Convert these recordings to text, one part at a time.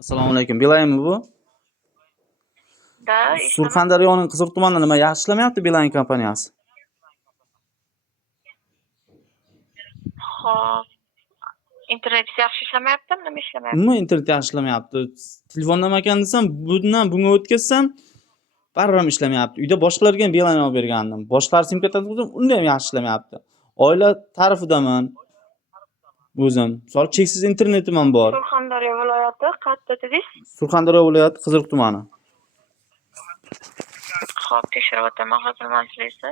Assalomu alaykum. Beeline bu? Da, eshitaman. Surxondaryoning Qiziq tumanida nima yaxshi ishlamayapti Beeline kompaniyasi? Xo'p. Internet yaxshi ishlamayaptimi? Nima ishlamayapti? Umuman internet yaxshi ishlamayapti. Telefondan ekan desam, bundan bunga o'tkazsam, baribir ham ishlamayapti. Uyda boshqalarga ham Beeline olib bergandim. Boshqalar sim kartasi bo'lsa, unda ham yaxshi ishlamayapti. Oila tarifidaman. O'zim. Misol cheksiz internetim ham bor. Surxondaryo viloyati qayerda dedingiz? Surxondaryo viloyati Qiziq tumani. Xo'p, tekshirib o'taman hozir manzilingizda.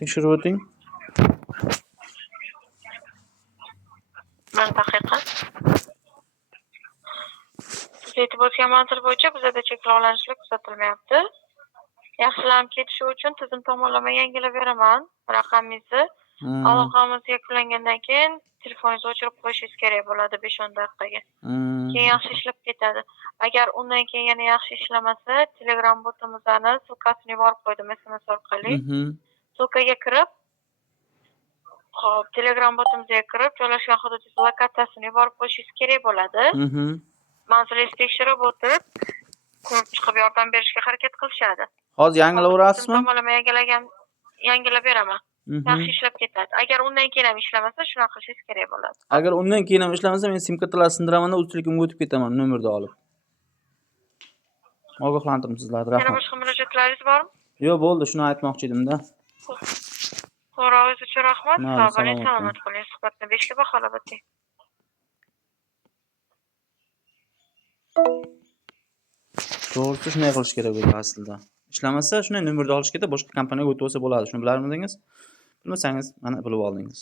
Tekshirib o'ting. Bir daqiqa. Siz aytib o'tgan manzil bo'yicha bizda cheklovlanishlar kuzatilmayapti. Yaxshilanib ketishi uchun tizim tomonlama yangilab beraman raqamingizni. Aloqamiz yakunlangandan keyin telefoningizni o'chirib qo'yishingiz kerak bo'ladi 5-10 daqiqaga. Keyin yaxshi ishlab ketadi. Agar undan keyin yana yaxshi ishlamasa, Telegram botimizdan sulkasini yuborib qo'ydim SMS orqali. Sulkaga kirib, hop, Telegram botimizga kirib, joylashgan hududingiz lokatsiyasini yuborib qo'yishingiz kerak bo'ladi. Manzilingizni tekshirib o'tib, ko'rib chiqib yordam berishga harakat qilishadi. Hozir yangilaverasizmi? Tomonlama yangilab beraman. Yaxshi ishlab ketadi. Agar undan keyin ham ishlamasa, shunaqa qilishingiz kerak bo'ladi. Agar undan keyin ham ishlamasa, men sim kartalarni sindiraman-da, o'z telefonimga o'tib ketaman nomerni olib. Ogohlantirdim sizlarni, Yana rahmat. boshqa murojaatlaringiz bormi? Yo'q, bo'ldi, shuni aytmoqchi edim-da. So'rovingiz uchun rahmat. Sog' bo'ling, Salomat salomat bo'ling. Suhbatni 5 ga baholab o'ting. To'g'risi shunday qilish kerak edi aslida. Ishlamasa, shunday nomerni olish kerak, boshqa kompaniyaga o'tib olsa bo'ladi. Shuni bilarmidingiz? Bilmasangiz, mana bilib oldingiz.